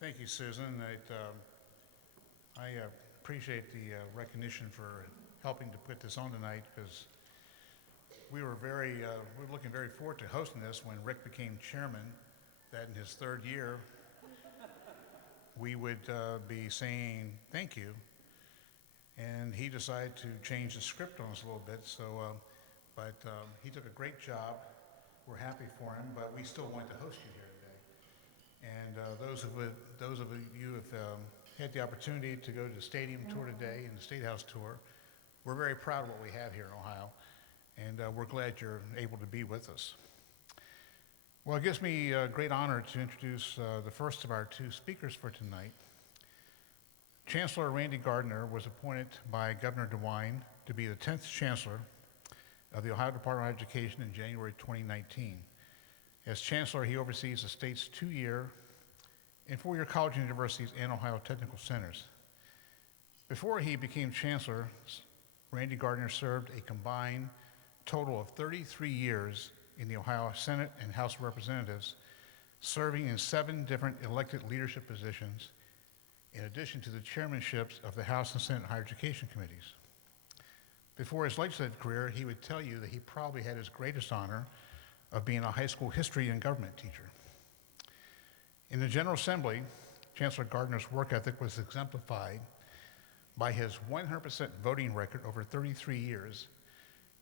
Thank you, Susan. I appreciate the recognition for helping to put this on tonight because we were looking very forward to hosting this when Rick became chairman, that in his third year, we would be saying thank you. And he decided to change the script on us a little bit, but he took a great job. We're happy for him, but we still want to host you here today. And those of you who have had the opportunity to go to the stadium tour today and the State House tour, we're very proud of what we have here in Ohio, and we're glad you're able to be with us. Well, it gives me a great honor to introduce the first of our two speakers for tonight. Chancellor Randy Gardner was appointed by Governor DeWine to be the 10th Chancellor of the Ohio Department of Education in January 2019. As Chancellor, he oversees the state's 2-year and 4-year college and universities and Ohio Technical Centers. Before he became Chancellor, Randy Gardner served a combined total of 33 years in the Ohio Senate and House of Representatives, serving in 7 different elected leadership positions, in addition to the chairmanships of the House and Senate Higher Education Committees. Before his legislative career, he would tell you that he probably had his greatest honor of being a high school history and government teacher. In the General Assembly, Chancellor Gardner's work ethic was exemplified by his 100% voting record over 33 years.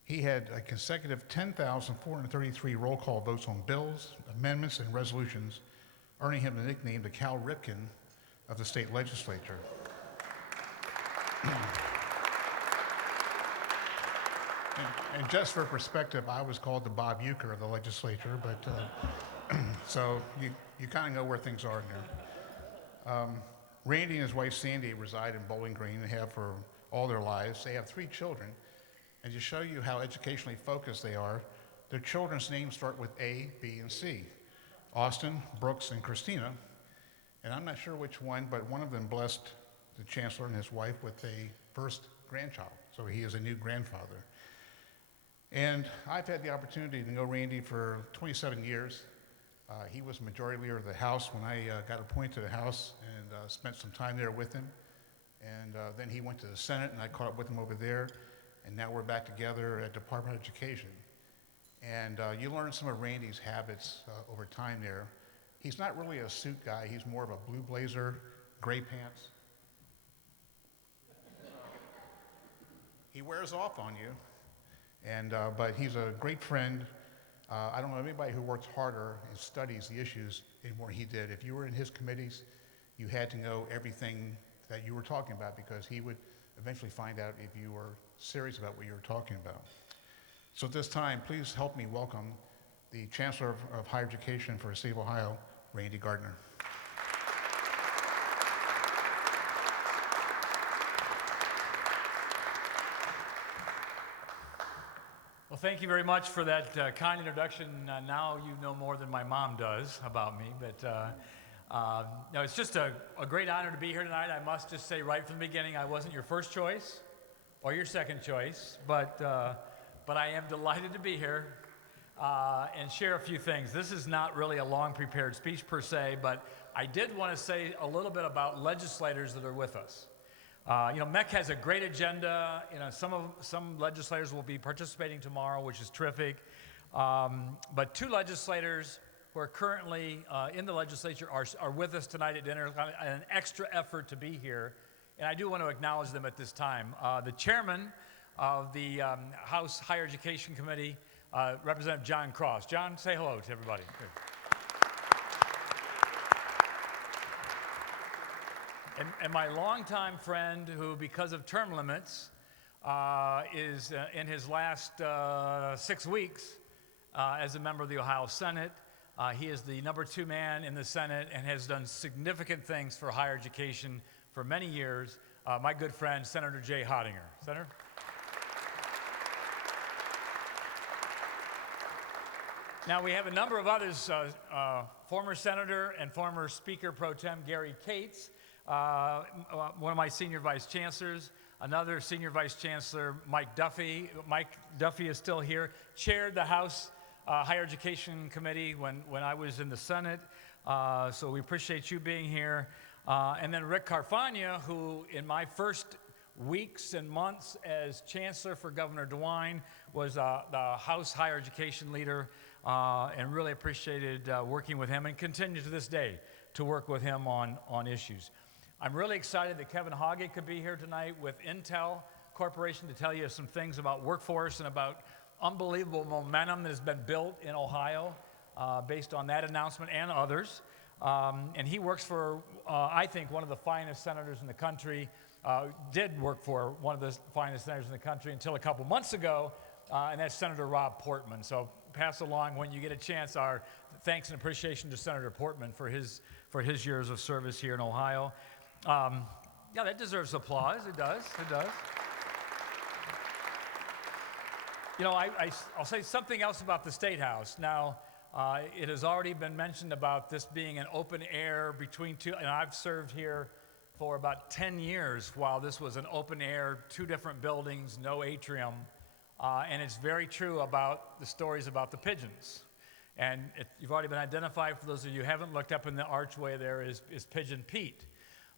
He had a consecutive 10,433 roll call votes on bills, amendments, and resolutions, earning him the nickname the Cal Ripken of the state legislature. And just for perspective, I was called the Bob Euchre of the legislature, but so you kind of know where things are here. Randy and his wife Sandy reside in Bowling Green and have for all their lives. They have 3 children, and to show you how educationally focused they are, their children's names start with A, B, and C: Austin, Brooks, and Christina. And I'm not sure which one, but one of them blessed the Chancellor and his wife with a first grandchild, so he is a new grandfather. And I've had the opportunity to know Randy for 27 years. He was Majority Leader of the House when I got appointed to the House, and spent some time there with him. And then he went to the Senate, and I caught up with him over there. And now we're back together at Department of Education. And you learn some of Randy's habits over time there. He's not really a suit guy. He's more of a blue blazer, gray pants. He wears off on you, but he's a great friend. I don't know anybody who works harder and studies the issues more than he did. If you were in his committees, you had to know everything that you were talking about because he would eventually find out if you were serious about what you were talking about. So at this time, please help me welcome the Chancellor of Higher Education for the State of Ohio, Randy Gardner. Well, thank you very much for that kind introduction. Now you know more than my mom does about me, but no, it's just a great honor to be here tonight. I must just say right from the beginning, I wasn't your first choice or your second choice, but I am delighted to be here and share a few things. This is not really a long prepared speech per se, but I did want to say a little bit about legislators that are with us. MEC has a great agenda. Some legislators will be participating tomorrow, which is terrific. But 2 legislators who are currently in the legislature are with us tonight at dinner, an extra effort to be here. And I do want to acknowledge them at this time. The chairman of the House Higher Education Committee, Representative John Cross. John, say hello to everybody. Good. And my longtime friend who, because of term limits, is in his last 6 weeks as a member of the Ohio Senate. He is the number 2 man in the Senate and has done significant things for higher education for many years. My good friend, Senator Jay Hottinger. Senator? Now we have a number of others, former Senator and former Speaker Pro Tem Gary Cates, one of my senior vice chancellors, another senior vice chancellor, Mike Duffy. Mike Duffy is still here, chaired the House Higher Education Committee when I was in the Senate. So we appreciate you being here. And then Rick Carfagna, who in my first weeks and months as Chancellor for Governor DeWine was the House higher education leader, and really appreciated working with him and continue to this day to work with him on issues. I'm really excited that Kevin Hoggatt could be here tonight with Intel Corporation to tell you some things about workforce and about unbelievable momentum that has been built in Ohio based on that announcement and others. And he works for, I think, one of the finest senators in the country, did work for one of the finest senators in the country until a couple months ago, and that's Senator Rob Portman. So pass along when you get a chance our thanks and appreciation to Senator Portman for his years of service here in Ohio. Yeah, that deserves applause. It does. It does. You know, I'll say something else about the State House. Now, it has already been mentioned about this being an open air between two, and I've served here for about 10 years while this was an open air, two different buildings, no atrium. And it's very true about the stories about the pigeons. And you've already been identified, for those of you who haven't looked up in the archway there, is Pigeon Pete.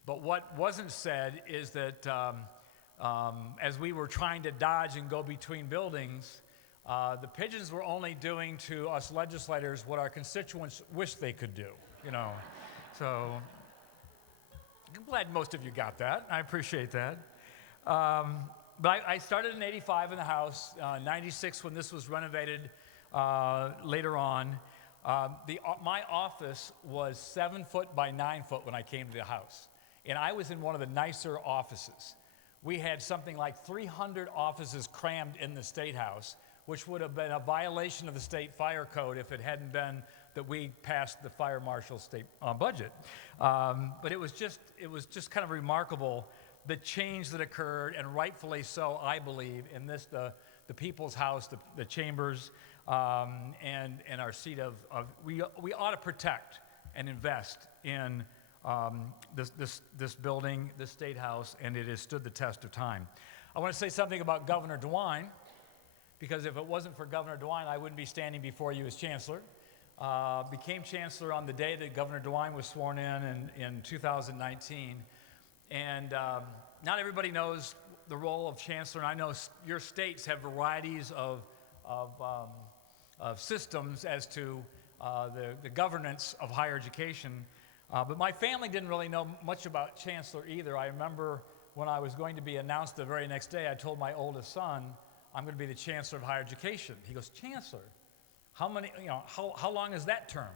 But what wasn't said is that as we were trying to dodge and go between buildings, the pigeons were only doing to us legislators what our constituents wish they could do, you know. So I'm glad most of you got that. I appreciate that. But I started in '85 in the House, '96 when this was renovated later on. My office was 7 foot by 9 foot when I came to the House. And I was in one of the nicer offices. We had something like 300 offices crammed in the State House, which would have been a violation of the state fire code if it hadn't been that we passed the fire marshal's state budget. But it was just kind of remarkable the change that occurred, and rightfully so, I believe, in this, the People's House, the chambers, and our seat of we ought to protect and invest in this building, this State House, and it has stood the test of time. I want to say something about Governor DeWine, because if it wasn't for Governor DeWine, I wouldn't be standing before you as Chancellor. Became Chancellor on the day that Governor DeWine was sworn in 2019. And not everybody knows the role of Chancellor, and I know your states have varieties of systems as to the governance of higher education. But my family didn't really know much about Chancellor either. I remember when I was going to be announced the very next day, I told my oldest son, I'm going to be the Chancellor of Higher Education. He goes, Chancellor, how long is that term?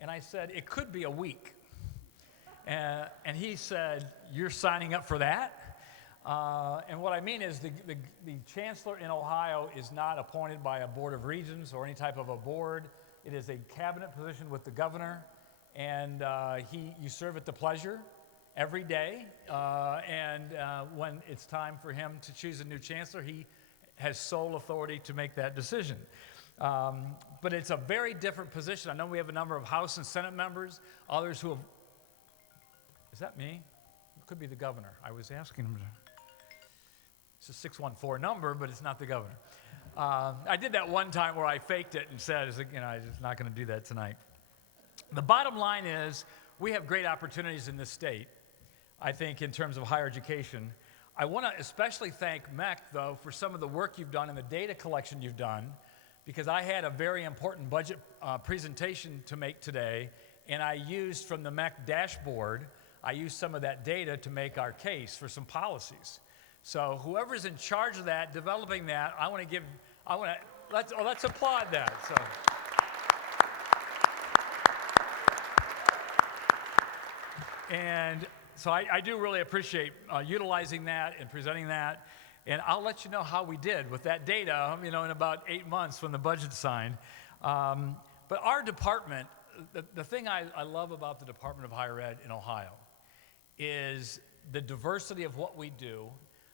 And I said, it could be a week. And he said, you're signing up for that? And what I mean is the Chancellor in Ohio is not appointed by a Board of Regents or any type of a board. It is a cabinet position with the governor. And you serve at the pleasure every day. And when it's time for him to choose a new chancellor, he has sole authority to make that decision. But it's a very different position. I know we have a number of House and Senate members, others who have... Is that me? It could be the governor. I was asking him to... It's a 614 number, but it's not the governor. I did that one time where I faked it and said, I'm just not going to do that tonight. The bottom line is we have great opportunities in this state, I think, in terms of higher education. I want to especially thank MEC, though, for some of the work you've done and the data collection you've done, because I had a very important budget presentation to make today, and I used from the MEC dashboard, I used some of that data to make our case for some policies. So whoever's in charge of that, developing that, let's applaud that. So. And so I do really appreciate utilizing that and presenting that. And I'll let you know how we did with that data, in about 8 months when the budget's signed. But our department, the thing I love about the Department of Higher Ed in Ohio is the diversity of what we do,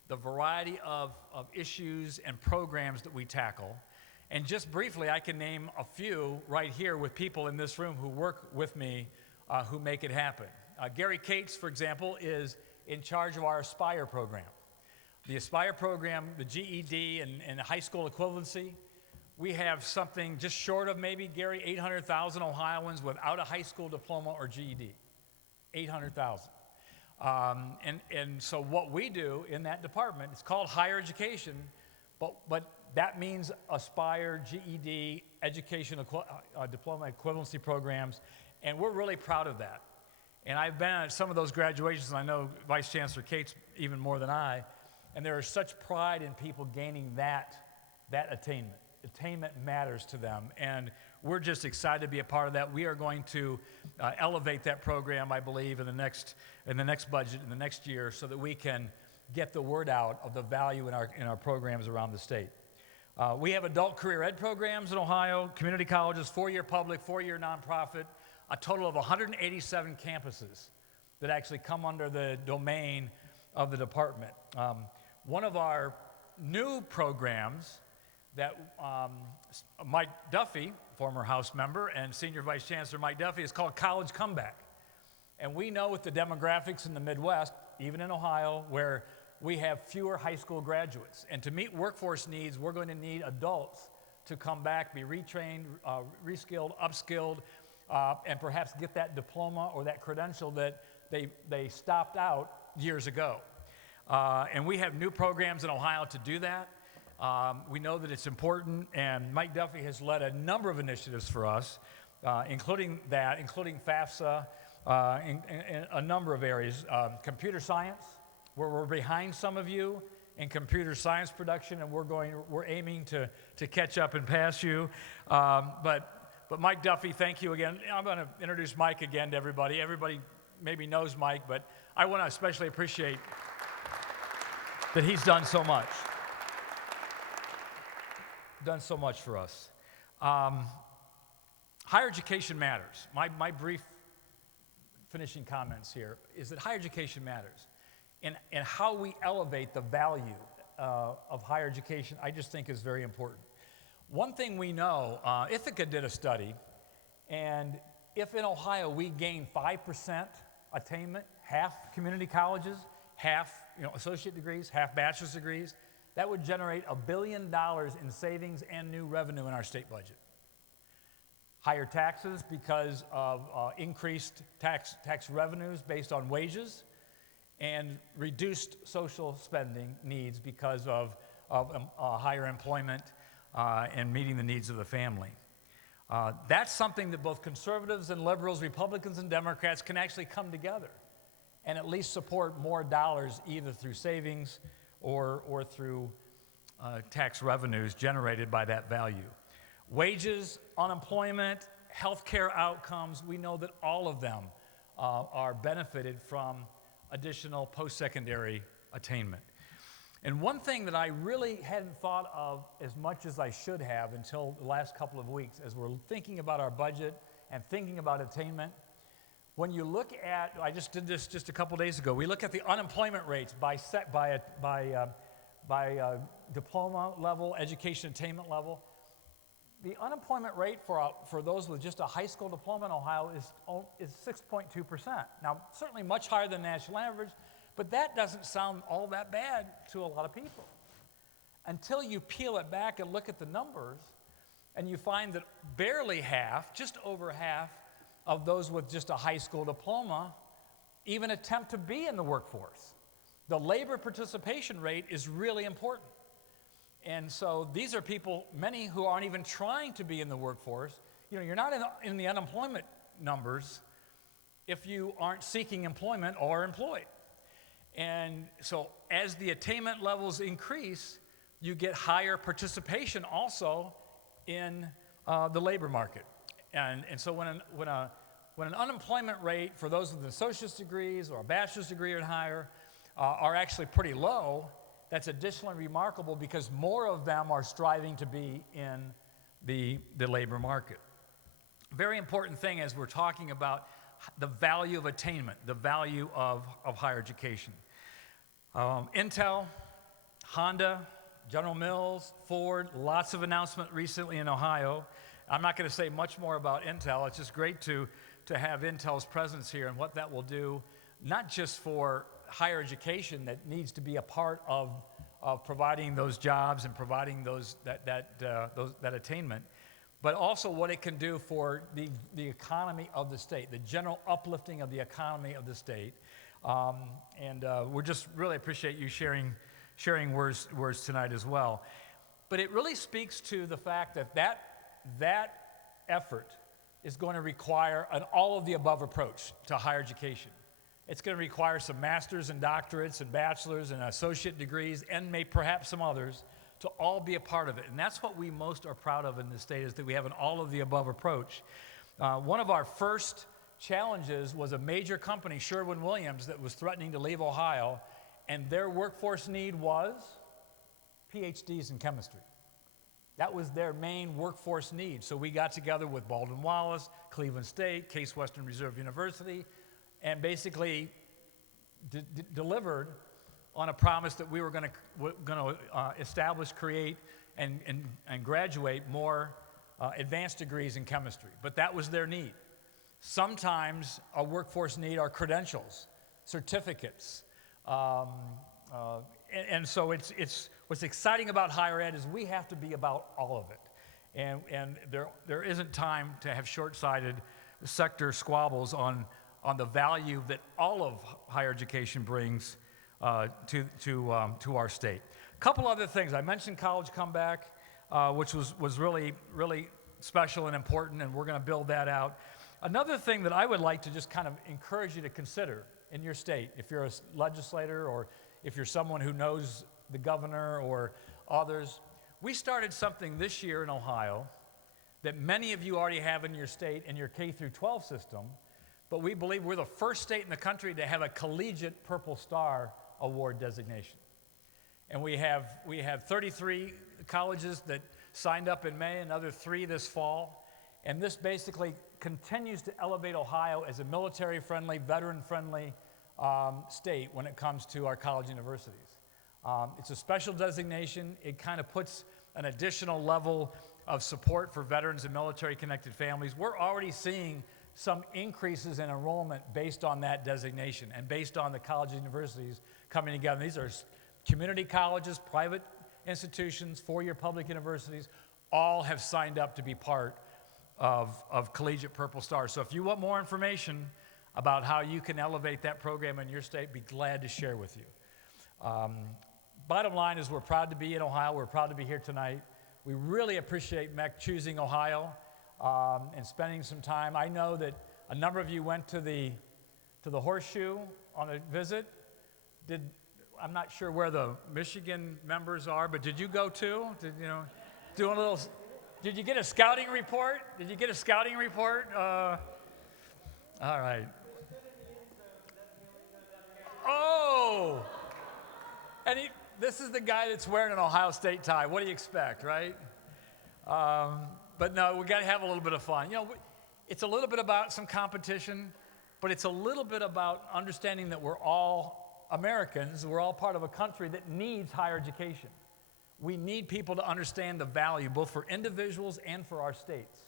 the variety of issues and programs that we tackle. And just briefly, I can name a few right here with people in this room who work with me who make it happen. Gary Cates, for example, is in charge of our Aspire program. The Aspire program, the GED and high school equivalency, we have something just short of maybe, Gary, 800,000 Ohioans without a high school diploma or GED. 800,000. And so what we do in that department, it's called higher education, but that means Aspire, GED, diploma equivalency programs, and we're really proud of that. And I've been at some of those graduations, and I know Vice Chancellor Cates even more than I, and there is such pride in people gaining that attainment. Attainment matters to them, and we're just excited to be a part of that. We are going to elevate that program, I believe, in the next budget, in the next year, so that we can get the word out of the value in our programs around the state. We have adult career ed programs in Ohio, community colleges, 4-year public, 4-year nonprofit, a total of 187 campuses that actually come under the domain of the department. One of our new programs that Mike Duffy, former House member, and Senior Vice Chancellor Mike Duffy, is called College Comeback. And we know with the demographics in the Midwest, even in Ohio, where we have fewer high school graduates. And to meet workforce needs, we're going to need adults to come back, be retrained, reskilled, upskilled, and perhaps get that diploma or that credential that they stopped out years ago. And we have new programs in Ohio to do that. We know that it's important, and Mike Duffy has led a number of initiatives for us, including FAFSA, in a number of areas. Computer science, where we're behind some of you in computer science production, and we're aiming to catch up and pass you. But Mike Duffy, thank you again. I'm going to introduce Mike again to everybody. Everybody maybe knows Mike, but I want to especially appreciate that he's done so much. Done so much for us. Higher education matters. My brief finishing comments here is that higher education matters. And how we elevate the value of higher education, I just think is very important. One thing we know, Ithaca did a study, and if in Ohio we gain 5% attainment, half community colleges, half associate degrees, half bachelor's degrees, that would generate $1 billion in savings and new revenue in our state budget. Higher taxes because of increased tax revenues based on wages, and reduced social spending needs because of higher employment and meeting the needs of the family. That's something that both conservatives and liberals, Republicans and Democrats can actually come together and at least support more dollars either through savings or through tax revenues generated by that value. Wages, unemployment, healthcare outcomes, we know that all of them are benefited from additional post-secondary attainment. And one thing that I really hadn't thought of as much as I should have until the last couple of weeks, as we're thinking about our budget and thinking about attainment, when you look at, I just did this just a couple days ago, we look at the unemployment rates by diploma level, education attainment level. The unemployment rate for those with just a high school diploma in Ohio is 6.2%. Now, certainly much higher than the national average, but that doesn't sound all that bad to a lot of people. Until you peel it back and look at the numbers, and you find that barely half, just over half, of those with just a high school diploma even attempt to be in the workforce. The labor participation rate is really important. And so these are people, many who aren't even trying to be in the workforce. You're not in the unemployment numbers if you aren't seeking employment or employed. And so as the attainment levels increase, you get higher participation also in the labor market. And so when an unemployment rate for those with associate's degrees or a bachelor's degree or higher are actually pretty low, that's additionally remarkable because more of them are striving to be in the labor market. Very important thing as we're talking about the value of attainment, the value of higher education. Intel, Honda, General Mills, Ford, lots of announcement recently in Ohio. I'm not going to say much more about Intel. It's just great to have Intel's presence here and what that will do, not just for higher education that needs to be a part of of providing those jobs and providing that attainment, but also what it can do for the economy of the state, the general uplifting of the economy of the state. We just really appreciate you sharing words tonight as well. But it really speaks to the fact that effort is going to require an all-of-the-above approach to higher education. It's going to require some masters and doctorates and bachelors and associate degrees and perhaps some others to all be a part of it. And that's what we most are proud of in this state, is that we have an all-of-the-above approach. One of our first challenges was a major company, Sherwin-Williams, that was threatening to leave Ohio, and their workforce need was PhDs in chemistry. That was their main workforce need. So we got together with Baldwin-Wallace, Cleveland State, Case Western Reserve University, and basically delivered on a promise that we were going to establish, create, and graduate more advanced degrees in chemistry. But that was their need. Sometimes a workforce need are credentials, certificates, and so it's what's exciting about higher ed is we have to be about all of it, and there isn't time to have short-sighted sector squabbles on the value that all of higher education brings to our state. A couple other things. I mentioned College Comeback, which was really special and important, and we're going to build that out. Another thing that I would like to just kind of encourage you to consider in your state, if you're a legislator or if you're someone who knows the governor or others, we started something this year in Ohio that many of you already have in your state in your K through 12 system, but we believe we're the first state in the country to have a collegiate Purple Star Award designation. And we have 33 colleges that signed up in May, another 3 this fall. And this basically continues to elevate Ohio as a military-friendly, veteran-friendly state when it comes to our college universities. It's a special designation. It kind of puts an additional level of support for veterans and military-connected families. We're already seeing some increases in enrollment based on that designation and based on the college universities coming together. These are community colleges, private institutions, four-year public universities, all have signed up to be part of Collegiate Purple Star. So if you want more information about how you can elevate that program in your state, be glad to share with you. Bottom line is we're proud to be in Ohio. We're proud to be here tonight. We really appreciate MEC choosing Ohio and spending some time. I know that a number of you went to the Horseshoe on a visit. I'm not sure where the Michigan members are, but did you go too? Did you get a scouting report? All right. Oh! And this is the guy that's wearing an Ohio State tie. What do you expect, right? But no, we got to have a little bit of fun. It's a little bit about some competition, but it's a little bit about understanding that we're all Americans. We're all part of a country that needs higher education. We need people to understand the value, both for individuals and for our states.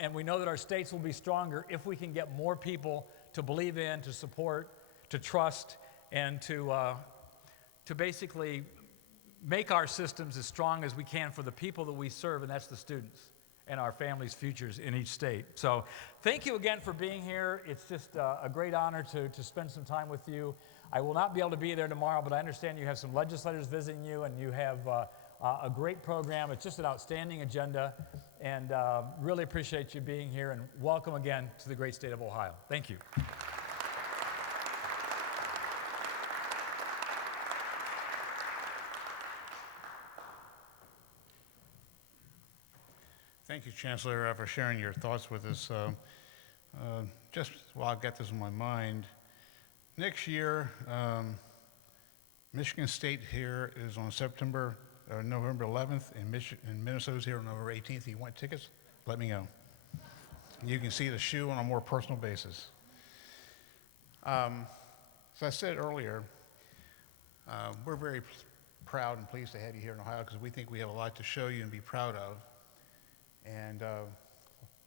And we know that our states will be stronger if we can get more people to believe in, to support, to trust, and to basically make our systems as strong as we can for the people that we serve, and that's the students and our families' futures in each state. So thank you again for being here. It's just a great honor to spend some time with you. I will not be able to be there tomorrow, but I understand you have some legislators visiting you, and you have a great program. It's just an outstanding agenda, and really appreciate you being here, and welcome again to the great state of Ohio. Thank you. Thank you, Chancellor, for sharing your thoughts with us. Just while I've got this in my mind, next year, Michigan State here is on November 11th, and Minnesota's here on November 18th. If you want tickets, let me know. You can see the shoe on a more personal basis. As I said earlier, we're very proud and pleased to have you here in Ohio because we think we have a lot to show you and be proud of. And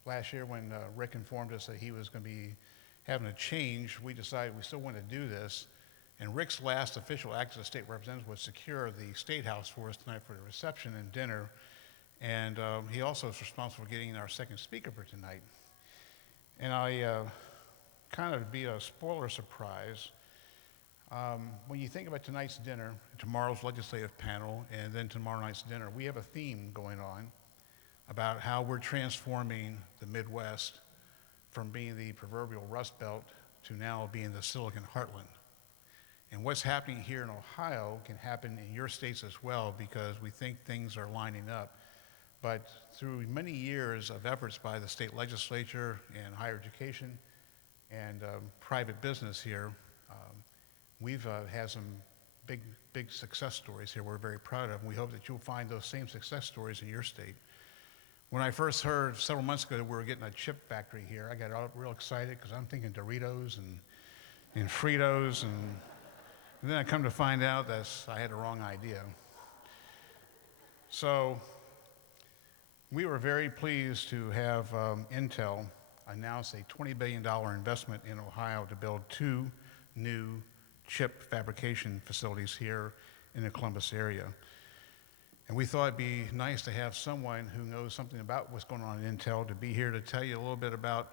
last year when Rick informed us that he was going to be having a change, we decided we still want to do this. And Rick's last official act as a state representative was secure the State House for us tonight for the reception and dinner. And he also is responsible for getting our second speaker for tonight. And I kind of be a spoiler surprise. When you think about tonight's dinner, tomorrow's legislative panel, and then tomorrow night's dinner, we have a theme going on about how we're transforming the Midwest from being the proverbial Rust Belt to now being the Silicon Heartland. And what's happening here in Ohio can happen in your states as well, because we think things are lining up. But through many years of efforts by the state legislature and higher education and private business here, we've had some big success stories here we're very proud of, and we hope that you'll find those same success stories in your state. When I first heard several months ago that we were getting a chip factory here, I got real excited because I'm thinking Doritos and Fritos, and then I come to find out that I had the wrong idea. So we were very pleased to have Intel announce a $20 billion investment in Ohio to build 2 new chip fabrication facilities here in the Columbus area. And we thought it'd be nice to have someone who knows something about what's going on in Intel to be here to tell you a little bit about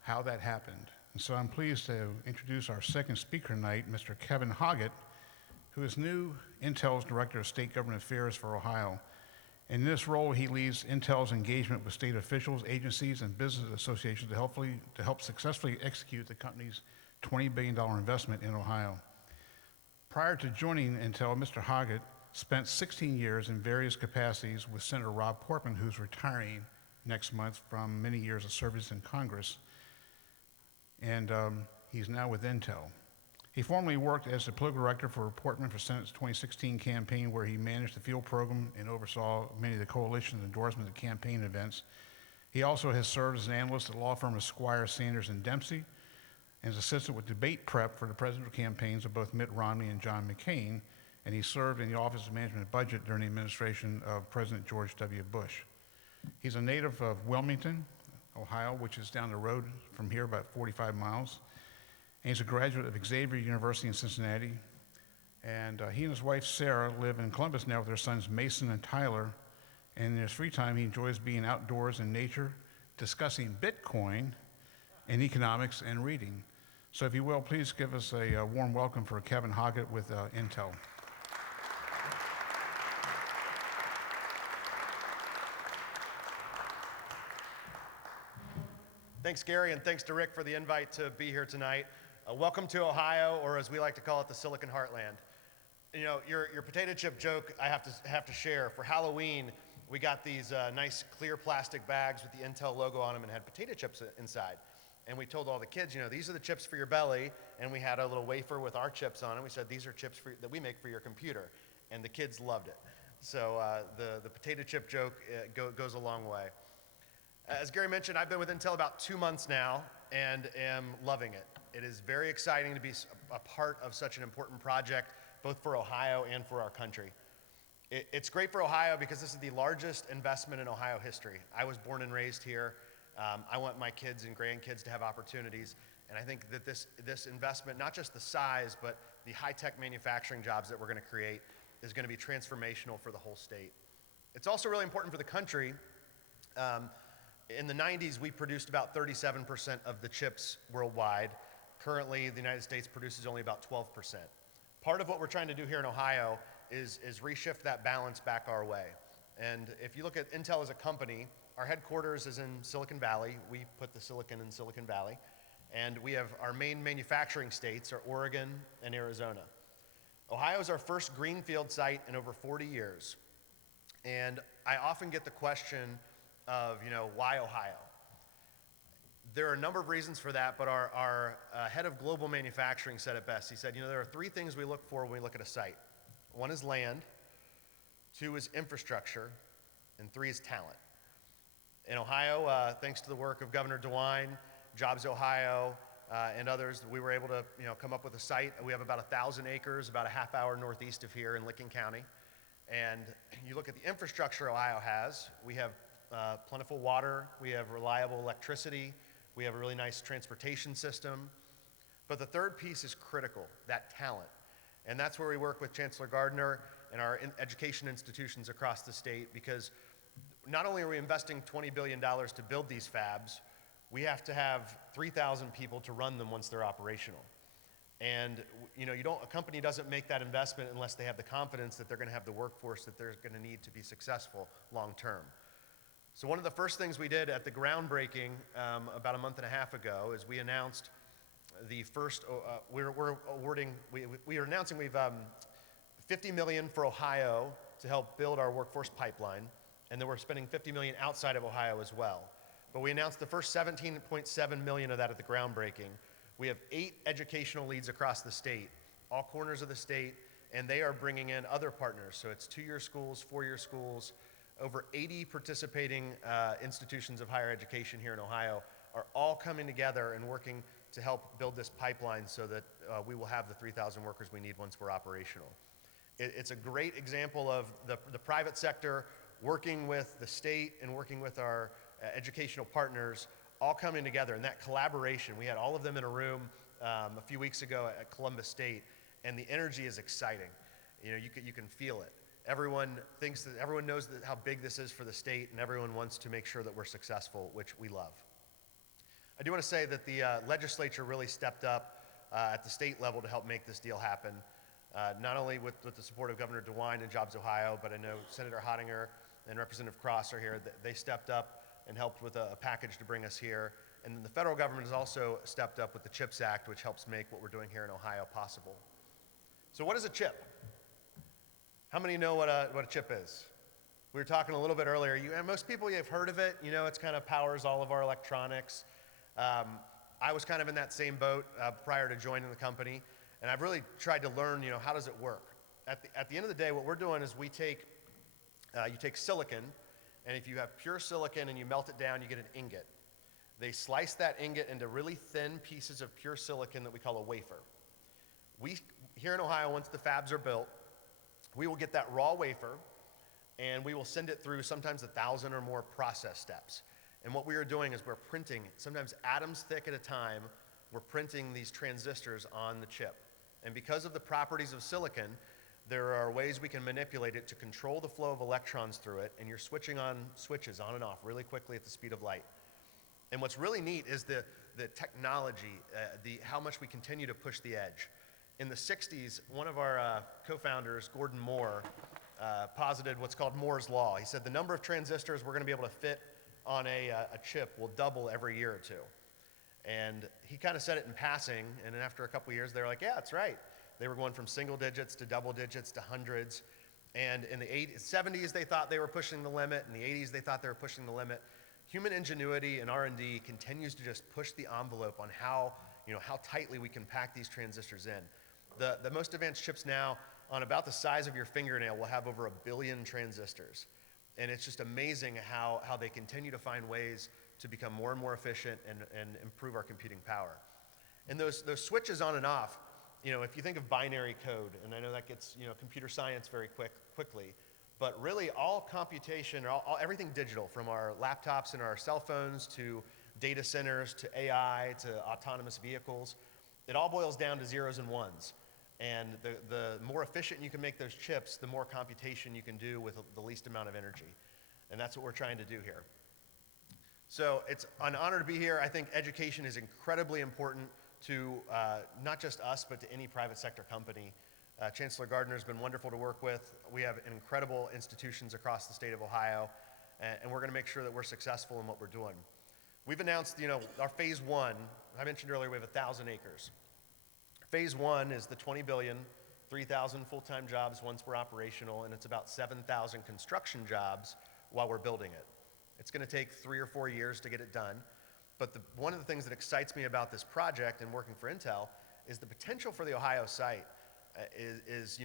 how that happened. And so I'm pleased to introduce our second speaker tonight, Mr. Kevin Hoggatt, who is new Intel's Director of State Government Affairs for Ohio. In this role, he leads Intel's engagement with state officials, agencies, and business associations to help successfully execute the company's $20 billion investment in Ohio. Prior to joining Intel, Mr. Hoggatt spent 16 years in various capacities with Senator Rob Portman, who's retiring next month from many years of service in Congress, and he's now with Intel. He formerly worked as the political director for Portman for Senate's 2016 campaign, where he managed the field program and oversaw many of the coalition's endorsements and campaign events. He also has served as an analyst at the law firm of Squire, Sanders, and Dempsey, and is assistant with debate prep for the presidential campaigns of both Mitt Romney and John McCain, and he served in the Office of Management and Budget during the administration of President George W. Bush. He's a native of Wilmington, Ohio, which is down the road from here, about 45 miles. And he's a graduate of Xavier University in Cincinnati. And he and his wife, Sarah, live in Columbus now with their sons, Mason and Tyler. And in his free time, he enjoys being outdoors in nature, discussing Bitcoin and economics and reading. So if you will, please give us a warm welcome for Kevin Hoggatt with Intel. Thanks, Gary, and thanks to Rick for the invite to be here tonight. Welcome to Ohio, or as we like to call it, the Silicon Heartland. You know, your potato chip joke I have to share. For Halloween, we got these nice clear plastic bags with the Intel logo on them and had potato chips inside. And we told all the kids, you know, these are the chips for your belly, and we had a little wafer with our chips on it. We said, these are chips that we make for your computer. And the kids loved it. So the potato chip joke goes a long way. As Gary mentioned, I've been with Intel about 2 months now and am loving it. It is very exciting to be a part of such an important project, both for Ohio and for our country. It's great for Ohio because this is the largest investment in Ohio history. I was born and raised here. I want my kids and grandkids to have opportunities. And I think that this investment, not just the size, but the high-tech manufacturing jobs that we're going to create, is going to be transformational for the whole state. It's also really important for the country. In the 90s, we produced about 37% of the chips worldwide. Currently, the United States produces only about 12%. Part of what we're trying to do here in Ohio is reshift that balance back our way. And if you look at Intel as a company, our headquarters is in Silicon Valley. We put the silicon in Silicon Valley. And we have our main manufacturing states are Oregon and Arizona. Ohio is our first greenfield site in over 40 years. And I often get the question of, you know, why Ohio? There are a number of reasons for that, but our head of global manufacturing said it best. He said, you know, there are 3 things we look for when we look at a site. 1 is land, 2 is infrastructure, and 3 is talent. In Ohio, thanks to the work of Governor DeWine, Jobs Ohio, and others, we were able to, you know, come up with a site. We have about 1,000 acres, about a half hour northeast of here in Licking County. And you look at the infrastructure Ohio has, we have plentiful water, we have reliable electricity, we have a really nice transportation system. But the third piece is critical, that talent. And that's where we work with Chancellor Gardner and our education institutions across the state, because not only are we investing $20 billion to build these fabs, we have to have 3,000 people to run them once they're operational. And a company doesn't make that investment unless they have the confidence that they're going to have the workforce that they're going to need to be successful long term. So one of the first things we did at the groundbreaking about a month and a half ago is we announced the first, we are announcing we've $50 million for Ohio to help build our workforce pipeline, and then we're spending $50 million outside of Ohio as well. But we announced the first $17.7 million of that at the groundbreaking. We have 8 educational leads across the state, all corners of the state, and they are bringing in other partners. So it's 2-year schools, 4-year schools. Over 80 participating institutions of higher education here in Ohio are all coming together and working to help build this pipeline so that we will have the 3,000 workers we need once we're operational. It's a great example of the private sector working with the state and working with our educational partners, all coming together. And that collaboration, we had all of them in a room a few weeks ago at Columbus State, and the energy is exciting. You can feel it. Everyone knows how big this is for the state, and everyone wants to make sure that we're successful, which we love. I do want to say that the legislature really stepped up at the state level to help make this deal happen, not only with the support of Governor DeWine and Jobs Ohio, but I know Senator Hottinger and Representative Cross are here. They stepped up and helped with a package to bring us here. And then the federal government has also stepped up with the CHIPS Act, which helps make what we're doing here in Ohio possible. So what is a chip? How many know what a chip is? We were talking a little bit earlier. Most people, you've heard of it. It's kind of powers all of our electronics. I was kind of in that same boat prior to joining the company, and I've really tried to learn, how does it work? At the end of the day, what we're doing is you take silicon, and if you have pure silicon and you melt it down, you get an ingot. They slice that ingot into really thin pieces of pure silicon that we call a wafer. Here in Ohio, once the fabs are built, we will get that raw wafer, and we will send it through sometimes 1,000 or more process steps. And what we are doing is we're printing, sometimes atoms thick at a time, we're printing these transistors on the chip. And because of the properties of silicon, there are ways we can manipulate it to control the flow of electrons through it, and you're switching on switches on and off really quickly at the speed of light. And what's really neat is the technology, how much we continue to push the edge. In the 60s, one of our co-founders, Gordon Moore, posited what's called Moore's Law. He said the number of transistors we're going to be able to fit on a chip will double every year or two. And he kind of said it in passing, and then after a couple years, they were like, yeah, that's right. They were going from single digits to double digits to hundreds. And in the 70s, they thought they were pushing the limit. In the 80s, they thought they were pushing the limit. Human ingenuity and R&D continues to just push the envelope on how tightly we can pack these transistors in. The most advanced chips now, on about the size of your fingernail, will have over 1 billion transistors. And it's just amazing how they continue to find ways to become more and more efficient and improve our computing power. And those switches on and off, if you think of binary code, and I know that gets computer science very quickly, but really all computation, everything digital, from our laptops and our cell phones to data centers to AI to autonomous vehicles, it all boils down to zeros and ones. And the more efficient you can make those chips, the more computation you can do with the least amount of energy. And that's what we're trying to do here. So it's an honor to be here. I think education is incredibly important to not just us, but to any private sector company. Chancellor Gardner has been wonderful to work with. We have incredible institutions across the state of Ohio, and we're going to make sure that we're successful in what we're doing. We've announced, our phase 1. I mentioned earlier we have 1,000 acres. Phase 1 is the $20 billion, 3,000 full-time jobs once we're operational, and it's about 7,000 construction jobs while we're building it. It's going to take 3 or 4 years to get it done, but one of the things that excites me about this project and working for Intel is the potential for the Ohio site.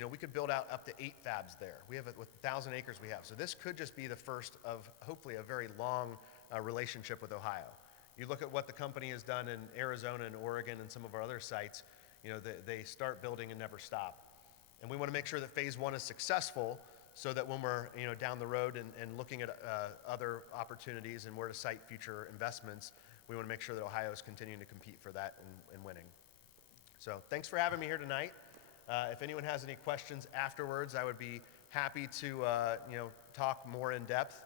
We could build out up to 8 fabs there. We have, with 1,000 acres we have. So this could just be the first of, hopefully, a very long relationship with Ohio. You look at what the company has done in Arizona and Oregon and some of our other sites, they start building and never stop. And we want to make sure that phase 1 is successful so that when we're down the road and looking at other opportunities and where to site future investments, we want to make sure that Ohio is continuing to compete for that and winning. So thanks for having me here tonight. If anyone has any questions afterwards, I would be happy to talk more in depth,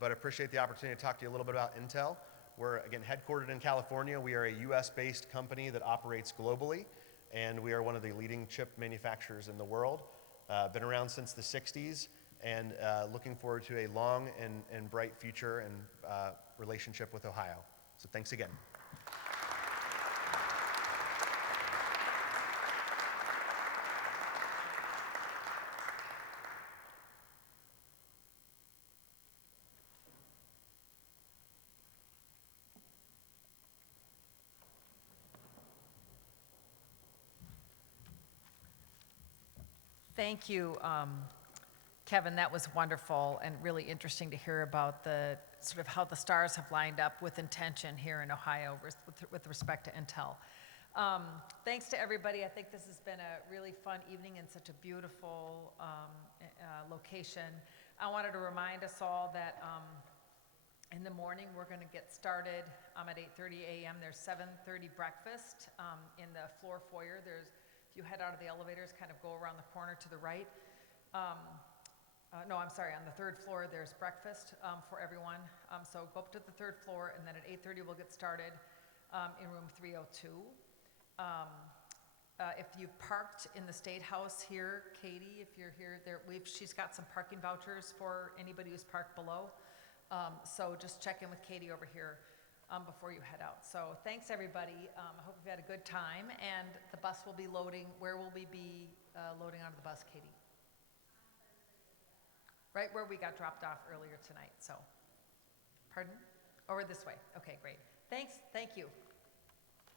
but appreciate the opportunity to talk to you a little bit about Intel. We're, again, headquartered in California. We are a US-based company that operates globally, and we are one of the leading chip manufacturers in the world. Been around since the 60s, and looking forward to a long and bright future and relationship with Ohio. So thanks again. Thank you, Kevin. That was wonderful and really interesting to hear about the sort of how the stars have lined up with intention here in Ohio with respect to Intel. Thanks to everybody. I think this has been a really fun evening in such a beautiful location. I wanted to remind us all that in the morning we're going to get started at 8:30 a.m. There's 7:30 breakfast in the floor foyer. If you head out of the elevators, kind of go around the corner to the right. No, I'm sorry, on the third floor there's breakfast for everyone. So go up to the third floor, and then at 8:30 we'll get started in room 302. If you've parked in the State House here, Katie, if you're here, she's got some parking vouchers for anybody who's parked below. So just check in with Katie over here before you head out. So thanks, everybody. I hope you've had a good time, and the bus will be loading. Where will we be loading onto the bus, Katie? Right where we got dropped off earlier tonight, so. Pardon? Over this way. Okay, great. Thanks, thank you.